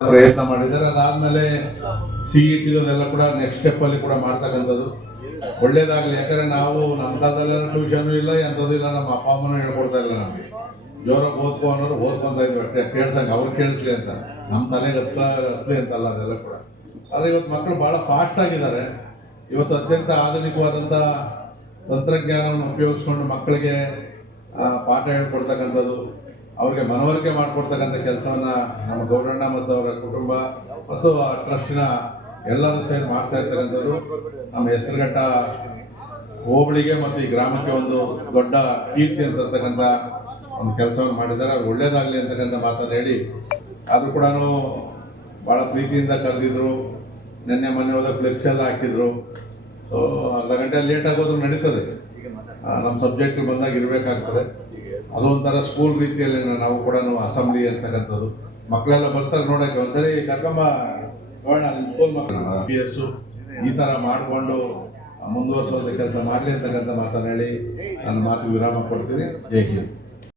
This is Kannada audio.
ಪ್ರಯತ್ನ ಮಾಡಿದ್ದಾರೆ. ಅದಾದ್ಮೇಲೆ CET ಅದೆಲ್ಲ ಕೂಡ ನೆಕ್ಸ್ಟ್ ಸ್ಟೆಪ್ ಅಲ್ಲಿ ಕೂಡ ಮಾಡ್ತಕ್ಕಂಥದ್ದು ಒಳ್ಳೇದಾಗ್ಲಿ. ಯಾಕಂದ್ರೆ ನಾವು ನಮ್ಮ ಕಾಲದಲ್ಲೆಲ್ಲ ಟ್ಯೂಷನ್ ಇಲ್ಲ, ಎಂಥದ್ದು ಇಲ್ಲ, ನಮ್ಮ ಅಪ್ಪ ಅಮ್ಮನೂ ಹೇಳ್ಕೊಡ್ತಾ ಇಲ್ಲ ನಮಗೆ. ಜೋರಾಗಿ ಓದ್ಕೊ ಅನ್ನೋರು ಓದ್ಕೊಂತ ಇದ್ವಿ ಅಷ್ಟೇ, ಕೇಳ್ಸಂಗೆ ಅವ್ರು ಕೇಳಿಸ್ಲಿ ಅಂತ, ನಮ್ಮ ತಲೆಗೆ ಹತ್ತಲಿ ಅಂತಲ್ಲ ಅದೆಲ್ಲ ಕೂಡ. ಆದರೆ ಇವತ್ತು ಮಕ್ಕಳು ಬಹಳ ಫಾಸ್ಟ್ ಆಗಿದ್ದಾರೆ. ಇವತ್ತು ಅತ್ಯಂತ ಆಧುನಿಕವಾದಂಥ ತಂತ್ರಜ್ಞಾನವನ್ನು ಉಪಯೋಗಿಸ್ಕೊಂಡು ಮಕ್ಕಳಿಗೆ ಪಾಠ ಹೇಳ್ಕೊಡ್ತಕ್ಕಂಥದ್ದು, ಅವ್ರಿಗೆ ಮನವರಿಕೆ ಮಾಡಿಕೊಡ್ತಕ್ಕಂಥ ಕೆಲಸವನ್ನ ನಮ್ಮ ಗೌಡಣ್ಣ ಮತ್ತು ಅವರ ಕುಟುಂಬ ಮತ್ತು ಆ ಟ್ರಸ್ಟಿನ ಎಲ್ಲರೂ ಸೇರಿ ಮಾಡ್ತಾ ಇರ್ತಕ್ಕಂಥದ್ದು ನಮ್ಮ ಹೆಸರುಘಟ್ಟ ಹೋಬಳಿಗೆ ಮತ್ತು ಈ ಗ್ರಾಮಕ್ಕೆ ಒಂದು ದೊಡ್ಡ ಕೀರ್ತಿ ಅಂತಕ್ಕಂಥ ಒಂದು ಕೆಲಸವನ್ನು ಮಾಡಿದ್ದಾರೆ. ಅವ್ರು ಒಳ್ಳೇದಾಗಲಿ ಅಂತಕ್ಕಂಥ ಮಾತನ್ನು ಹೇಳಿ, ಆದರೂ ಕೂಡ ಭಾಳ ಪ್ರೀತಿಯಿಂದ ಕರೆದಿದ್ರು. ನಿನ್ನೆ ಮೊನ್ನೆ ಹೋದ ಫ್ಲೆಕ್ಸ್ ಎಲ್ಲ ಹಾಕಿದ್ರು. ಸೊ ಅರ್ಧ ಗಂಟೆ ಲೇಟ್ ಆಗೋದು ನಡೀತದೆ, ನಮ್ಮ ಸಬ್ಜೆಕ್ಟ್ ಬಂದಾಗ ಇರಬೇಕಾಗ್ತದೆ. ಅದು ಒಂಥರ ಸ್ಕೂಲ್ ರೀತಿಯಲ್ಲಿ ನಾವು ಕೂಡ ಅಸೆಂಬ್ಲಿ ಅಂತಕ್ಕಂಥದ್ದು ಮಕ್ಕಳೆಲ್ಲ ಬರ್ತಾರೆ ನೋಡೋಕ್ಕೆ. ಒಂದ್ಸರಿ ಕರ್ಕಂಬ ನೋಡೋಣ ನಿಮ್ಮ ಸ್ಕೂಲ್ ಮಕ್ಕಳು PS ಈ ಥರ ಮಾಡಿಕೊಂಡು ಮುಂದುವರಿಸುವಂಥ ಕೆಲಸ ಮಾಡಲಿ ಅಂತಕ್ಕಂಥ ಮಾತನ್ನು ಹೇಳಿ ನನ್ನ ಮಾತು ವಿರಾಮ ಕೊಡ್ತೀನಿ. ಜೈ ಹಿಂದ್.